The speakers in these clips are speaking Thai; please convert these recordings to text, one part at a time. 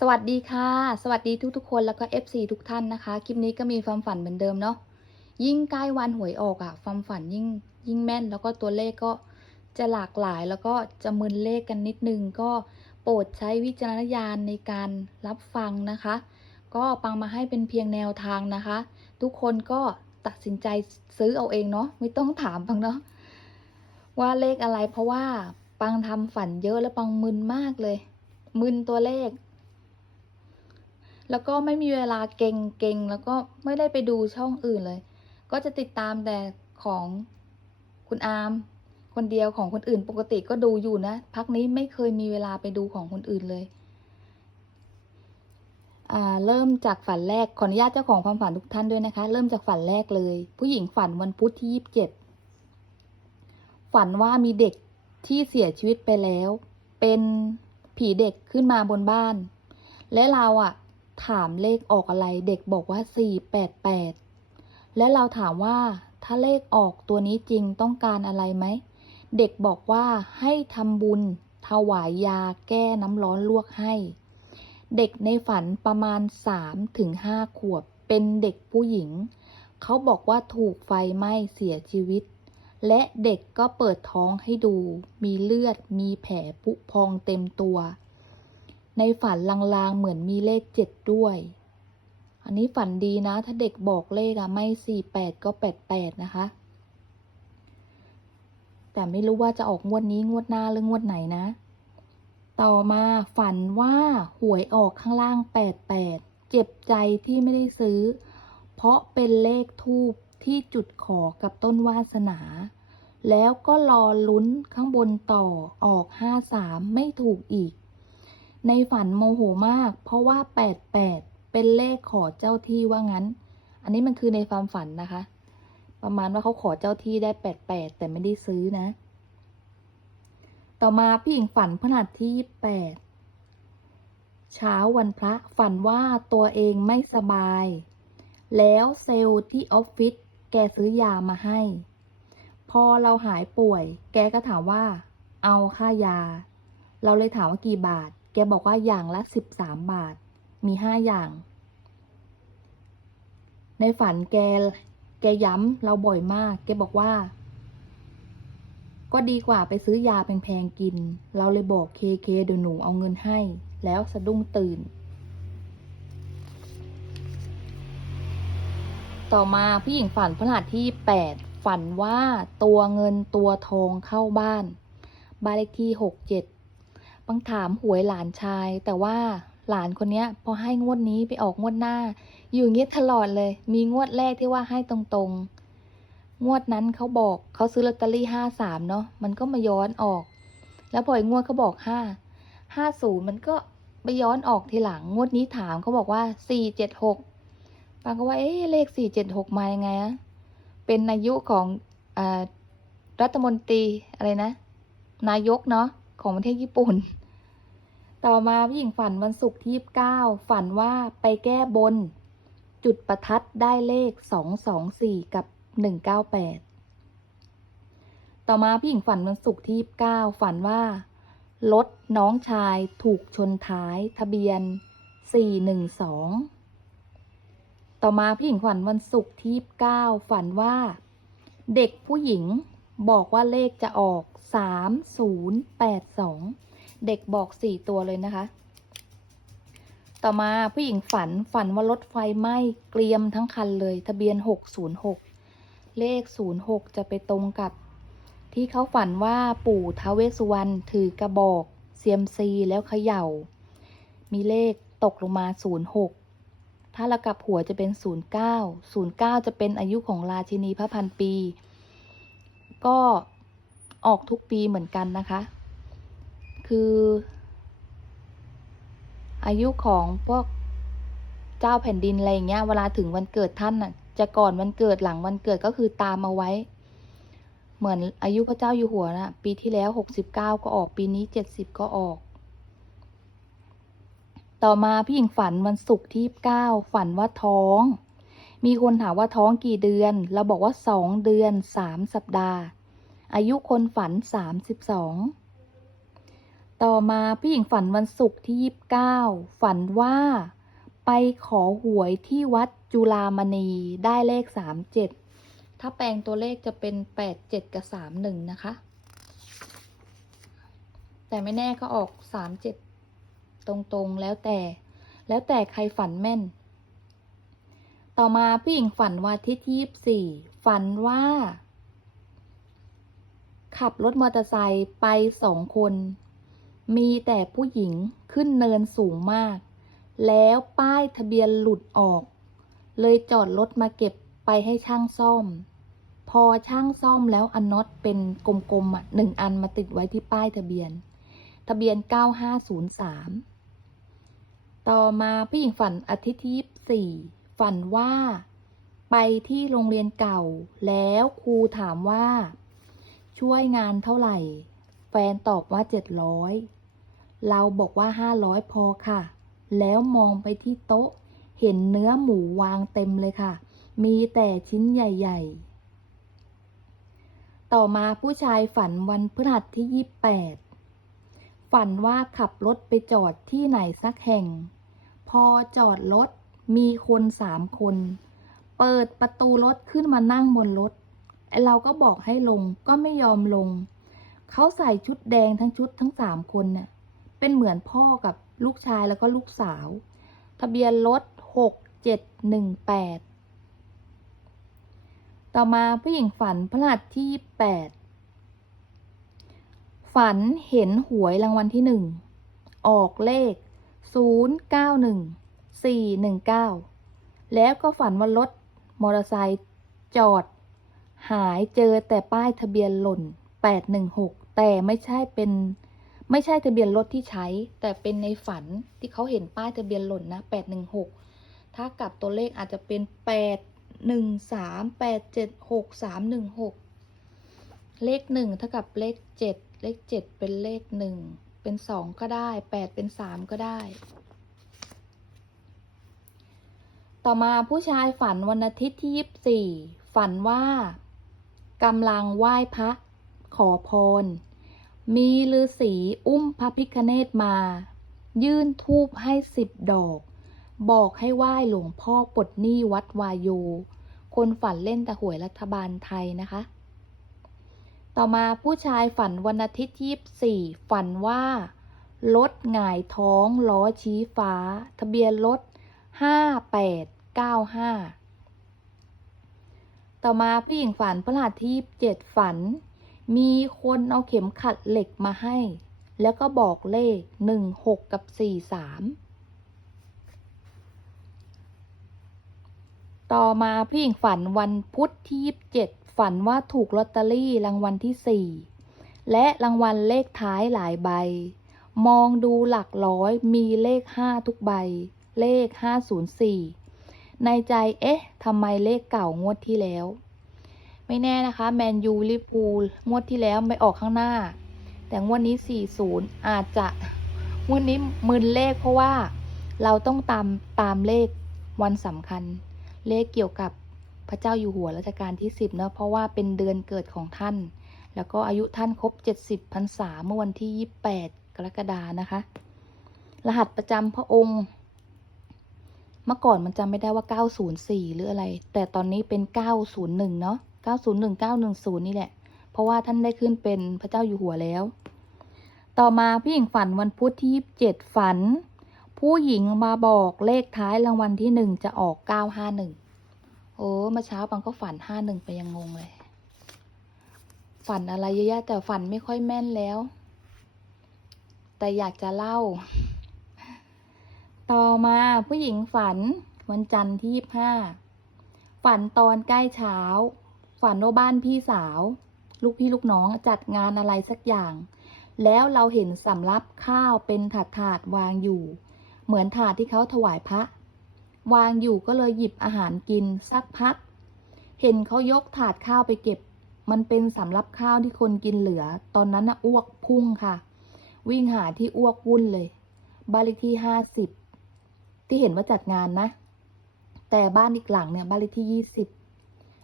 สวัสดีค่ะ สวัสดีทุกๆคนแล้วก็ FC ทุกท่านนะคะ คลิปนี้ก็มีความฝันเหมือนเดิมเนาะยิ่งใกล้วันหวยออกอะความฝันยิ่งยิ่งแม่น แล้วก็ตัวเลขก็จะหลากหลายแล้วก็จะมึนเลขกันนิดนึง ก็โปรดใช้วิจารณญาณในการรับฟังนะคะ ก็ปังมาให้เป็นเพียงแนวทางนะคะ ทุกคนก็ตัดสินใจซื้อเอาเองเนาะไม่ต้องถามปังเนาะว่าเลขอะไรเพราะว่าปังทำฝันเยอะแล้วปังมึนมากเลย มึนตัวเลข แล้วก็ไม่มีเวลาเก่งเก่งแล้วก็ไม่ได้ไปดูช่องอื่นเลย ก็จะติดตามแต่ของคุณอาร์มคนเดียวของคนอื่นปกติก็ดูอยู่นะ พักนี้ไม่เคยมีเวลาไปดูของคนอื่นเลย เริ่มจากฝันแรกขออนุญาตเจ้าของความฝันทุกท่านด้วยนะคะ เริ่มจากฝันแรกเลย ผู้หญิงฝันวันพุธที่ยี่สิบเจ็ดฝันว่ามีเด็กที่เสียชีวิตไปแล้ว เป็นผีเด็กขึ้นมาบนบ้าน และเราอะ ถามเลขออกอะไรเด็กบอกว่าสี่แปดแปดและเราถามว่า ถ้าเลขออกตัวนี้จริงต้องการอะไรไหม เด็กบอกว่าให้ทำบุญ ถวายยาแก้น้ำร้อนลวกให้ เด็กในฝันประมาณสามถึงห้าขวบ เป็นเด็กผู้หญิง เขาบอกว่าถูกไฟไหม้เสียชีวิต และเด็กก็เปิดท้องให้ดู มีเลือด มีแผลผุพองเต็มตัว ในฝันลางๆเหมือนมีเลขเจ็ดด้วย อันนี้ฝันดีนะ ถ้าเด็กบอกเลขอะไม่สี่แปดก็แปดแปดนะคะ แต่ไม่รู้ว่าจะออกงวดนี้งวดหน้าหรืองวดไหนนะ ต่อมาฝันว่าหวยออกข้างล่างแปดแปดเจ็บใจที่ไม่ได้ซื้อ เพราะเป็นเลขทูบที่จุดขอกับต้นวาสนาแล้วก็รอลุ้นข้างบนต่อออกห้าสามไม่ถูกอีก ในฝันโมโหมาก เพราะว่าแปดแปดเป็นเลขขอเจ้าที่ว่างั้น อันนี้มันคือในความฝันนะคะ ประมาณว่าเขาขอเจ้าที่ได้แปดแปดแต่ไม่ได้ซื้อนะ ต่อมาพี่หญิงฝันพฤหัสที่ยี่แปดเช้าวันพระฝันว่าตัวเองไม่สบาย แล้วเซลล์ที่ออฟฟิศแกซื้อยามาให้ พอเราหายป่วย แกก็ถามว่า เอาค่ายา เราเลยถามว่ากี่บาท แกบอกว่าอย่างละ 13 บาท มี 5 อย่าง ในฝันแก แกย้ำเราบ่อยมาก แกบอกว่า ก็ดีกว่าไปซื้อยาแพงๆกิน เราเลยบอกเคเคเดี๋ยวหนูเอาเงินให้ แล้วสะดุ้งตื่น ต่อมาผู้หญิงฝันพระหัสที่ 8 ฝันว่าตัวเงินตัวทองเข้าบ้าน บ้านเลขที่ 67 บางถามหวยหลานชาย แต่ว่าหลานคนนี้พอให้งวดนี้ไปออกงวดหน้า อยู่เงี้ยตลอดเลย มีงวดแรกที่ว่าให้ตรงๆ งวดนั้นเขาบอกเขาซื้อลอตเตอรี่ห้าสามเนาะมันก็มาย้อนออก แล้วพออีกงวดเขาบอกห้าห้าศูนย์มันก็ไปย้อนออกทีหลังงวดนี้ถามเขาบอกว่าสี่เจ็ดหกปังก็ว่าเอ๊เลขสี่เจ็ดหกมายังไงอะเป็นอายุของอรัฐมนตรีอะไรนะ นายกเนาะ ของประเทศญี่ปุ่น ต่อมาผู้หญิงฝันวันศุกร์ที่ยี่สิบเก้าฝันว่าไปแก้บน จุดประทัดได้เลขสองสองสี่กับหนึ่งเก้าแปดต่อมาผู้หญิงฝันวันศุกร์ที่ยี่สิบเก้าฝันว่ารถน้องชายถูกชนท้ายทะเบียนสี่หนึ่งสองต่อมาผู้หญิงฝันวันศุกร์ที่9ฝันว่า เด็กผู้หญิง บอกว่าเลขจะออก 3082 เด็กบอก 4 ตัวเลยนะคะ ต่อมาผู้หญิงฝันฝันว่ารถไฟไหม้เกรียมทั้งคันเลย ทะเบียน 606 เลข 06 จะไปตรงกับ ที่เขาฝันว่าปู่ท้าเวสุวรรณถือกระบอกเซียมซีแล้วเขย่า มีเลขตกลงมา 06ถ้ารากลับหัวจะเป็น 09 09 จะเป็นอายุของราชินีพระพันปี ก็ออกทุกปีเหมือนกันนะคะ คือ อายุของพวกเจ้าแผ่นดินอะไรเงี้ย เวลาถึงวันเกิดท่านน่ะ จะก่อนวันเกิดหลังวันเกิดก็คือตามมาไว้ เหมือนอายุพระเจ้าอยู่หัวนะปีที่แล้ว69ก็ออกปีนี้70ก็ออก ต่อมาพี่หญิงฝันวันศุกร์ที่เก้าฝันว่าท้อง มีคนถามว่าท้องกี่เดือน เราบอกว่าสองเดือนสามสัปดาห์ อายุคนฝันสามสิบสองต่อมาพี่หญิงฝันวันศุกร์ที่29ฝันว่าไปขอหวยที่วัดจุฬามณีได้เลข37ถ้าแปลงตัวเลขจะเป็น87กับ31นะคะ แต่ไม่แน่ก็ออก37ตรงๆแล้วแต่ แล้วแต่ใครฝันแม่น ต่อมาพี่หญิงฝันวันอาที่ที่24ฝันว่า ขับรถมอเตอร์ไซค์ไปสองคน มีแต่ผู้หญิงขึ้นเนินสูงมาก แล้วป้ายทะเบียนหลุดออก เลยจอดรถมาเก็บไปให้ช่างซ่อม พอช่างซ่อมแล้วอันน็อตเป็นกลมๆอะหนึ่งอันมาติดไว้ที่ป้ายทะเบียน ทะเบียน 9503 ต่อมาพี่หญิงฝันอาทิตย์ที่24 ฝันว่า ไปที่โรงเรียนเก่า แล้วครูถามว่า ช่วยงานเท่าไหร่ แฟนตอบว่า700เราบอกว่า500พอค่ะ แล้วมองไปที่โต๊ะ เห็นเนื้อหมูวางเต็มเลยค่ะ มีแต่ชิ้นใหญ่ๆต่อมาผู้ชายฝันวันพฤหัสที่28ฝันว่าขับรถไปจอดที่ไหนสักแห่ง พอจอดรถ มีคนสามคน เปิดประตูรถขึ้นมานั่งบนรถไอเราก็บอกให้ลงก็ไม่ยอมลง เขาใส่ชุดแดงทั้งชุดทั้งสามคนน่ะ เป็นเหมือนพ่อกับลูกชายแล้วก็ลูกสาว ทะเบียนรถหกเจ็ดหนึ่งแปดต่อมาผู้หญิงฝันพฤหัสที่แปดฝันเห็นหวยรางวัลที่หนึ่งออกเลขศูนย์เก้าหนึ่ง สี่หนึ่งเก้าแล้วก็ฝันว่ารถมอเตอร์ไซค์จอด หายเจอแต่ป้ายทะเบียนหล่น 816 แต่ไม่ใช่เป็นไม่ใช่ทะเบียนรถที่ใช้ แต่เป็นในฝันที่เขาเห็นป้ายทะเบียนหล่นนะ 816 ถ้ากลับตัวเลขอาจจะเป็น 813 876 316 เลขหนึ่งเท่ากับเลข 7 เลข 7 เป็นเลขหนึ่งเป็น 2 ก็ได้ 8 เป็น 3 ก็ได้ ต่อมาผู้ชายฝันวันอาทิตย์ที่ 24 ฝันว่ากำลังไหว้พระขอพร มีฤาษีอุ้มพระพิคเนตมา ยื่นทูบให้สิบดอก บอกให้ไหว้หลวงพ่อปลดหนี้วัดวายโย คนฝันเล่นแต่หวยรัฐบาลไทยนะคะ ต่อมาผู้ชายฝันวันอาทิตย์ที่24 ฝันว่ารถหงายท้องล้อชี้ฟ้า ทะเบียนรถ 95 ต่อมาผู้หญิงฝันพฤหัสที่เจ็ดฝัน มีคนเอาเข็มขัดเหล็กมาให้ แล้วก็บอกเลขหนึ่งหกกับสี่สามต่อมาผู้หญิงฝันวันพุธที่ยี่สิบเจ็ดฝันว่าถูกลอตเตอรี่รางวัลที่สี่และรางวัลเลขท้ายหลายใบ มองดูหลักร้อยมีเลขห้าทุกใบ เลขห้าศูนย์สี่ ในใจเอ๊ะทำไมเลขเก่างวดที่แล้ว ไม่แน่นะคะแมนยูลิปูลงวดที่แล้วไม่ออกข้างหน้า แต่งวดนี้ 40 อาจจะงวดนี้มึนเลขเพราะว่าเราต้องตามตามเลขวันสำคัญ เลขเกี่ยวกับพระเจ้าอยู่หัวรัชกาลที่ 10เนอะเพราะว่าเป็นเดือนเกิดของท่าน แล้วก็อายุท่านครบ 70พรรษาเมื่อวันที่ 28 กรกฎานะคะ รหัสประจำพระองค์ เมื่อก่อนมันจำไม่ได้ว่า 904 หรืออะไร แต่ตอนนี้เป็น 901 เนาะ901 910 นี่แหละ เพราะว่าท่านได้ขึ้นเป็นพระเจ้าอยู่หัวแล้ว ต่อมาพี่หญิงฝันวันพุธที่ 27 ฝัน ผู้หญิงมาบอกเลขท้ายรางวัลที่1จะออก 951 โอ้เมื่อเช้าปังก็ฝัน 51 ไปยังงงเลย ฝันอะไรเยอะแยะแต่ฝันไม่ค่อยแม่นแล้ว แต่อยากจะเล่า ต่อมาผู้หญิงฝันวันจันทร์ที่ยี่ห้าฝันตอนใกล้เช้า ฝันว่าบ้านพี่สาว ลูกพี่ลูกน้องจัดงานอะไรสักอย่าง แล้วเราเห็นสำรับข้าวเป็นถาดถาดวางอยู่ เหมือนถาดที่เขาถวายพระ วางอยู่ก็เลยหยิบอาหารกินสักพัก เห็นเขายกถาดข้าวไปเก็บ มันเป็นสำรับข้าวที่คนกินเหลือ ตอนนั้นน่ะอ้วกพุ่งค่ะ วิ่งหาที่อ้วกวุ่นเลยบ้านเลขที่ห้าสิบ ที่เห็นว่าจัดงานนะ แต่บ้านอีกหลังเนี่ยบ้านเลขที่ยี่สิบ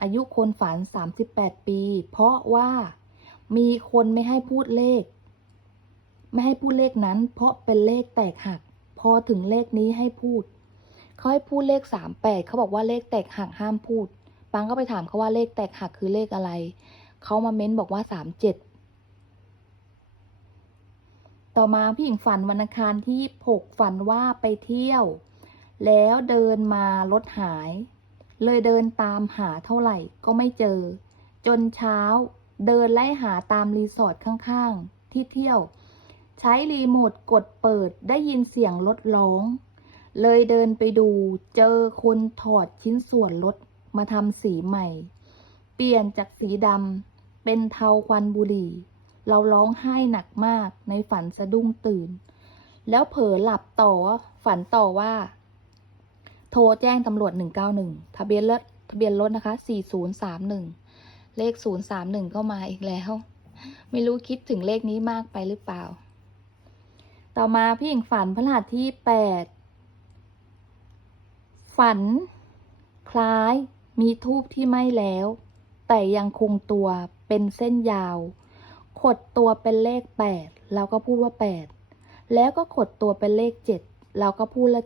อายุคนฝันสามสิบแปดปี เพราะว่ามีคนไม่ให้พูดเลข ไม่ให้พูดเลขนั้น เพราะเป็นเลขแตกหัก พอถึงเลขนี้ให้พูดเขาให้พูดเลขสามแปดเขาบอกว่าเลขแตกหักห้ามพูดปังก็ไปถามเขาว่าเลขแตกหักคือเลขอะไรเขามาเม้นบอกว่าสามเจ็ด ต่อมาพี่หญิงฝันวันอังคารที่หกฝันว่าไปเที่ยว แล้วเดินมารถหาย เลยเดินตามหาเท่าไหร่ก็ไม่เจอ จนเช้าเดินไล่หาตามรีสอร์ทข้างๆ ที่เที่ยว ใช้รีโมทกดเปิดได้ยินเสียงรถร้อง เลยเดินไปดูเจอคนถอดชิ้นส่วนรถมาทำสีใหม่ เปลี่ยนจากสีดำเป็นเทาควันบุหรี่ เราร้องไห้หนักมากในฝันสะดุ้งตื่น แล้วเผลอหลับต่อฝันต่อว่า โทรแจ้งตำรวจ 191 ทะเบียนรถทะเบียนรถนะคะ 4031 เลข 031 ก็มาอีกแล้ว ไม่รู้คิดถึงเลขนี้มากไปหรือเปล่า ต่อมาพี่หญิงฝันพฤหัสที่ 8 ฝัน คล้ายมีทูบที่ไหม้แล้ว แต่ยังคงตัวเป็นเส้นยาว ขดตัวเป็นเลข 8 เราก็พูดว่า 8 แล้วก็ขดตัวเป็นเลข 7 เราก็พูดละ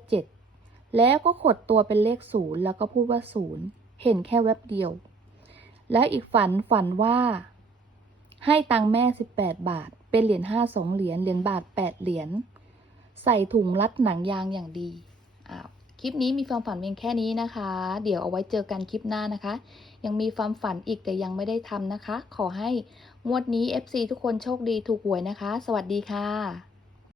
7 แล้วก็ขดตัวเป็นเลข 0 แล้วก็พูดว่า 0 เห็นแค่แวบเดียว แล้วอีกฝันฝันว่า ให้ตังแม่ 18 บาท เป็นเหรียญ5 2เหรียญเหรียญบาท 8 เหรียญ ใส่ถุงรัดหนังยางอย่างดี คลิปนี้มีความฝันเพียงแค่นี้นะคะ เดี๋ยวเอาไว้เจอกันคลิปหน้านะคะ ยังมีความฝันอีกแต่ยังไม่ได้ทำนะคะ ขอให้งวดนี้ FC ทุกคนโชคดีถูกหวยนะคะ สวัสดีค่ะ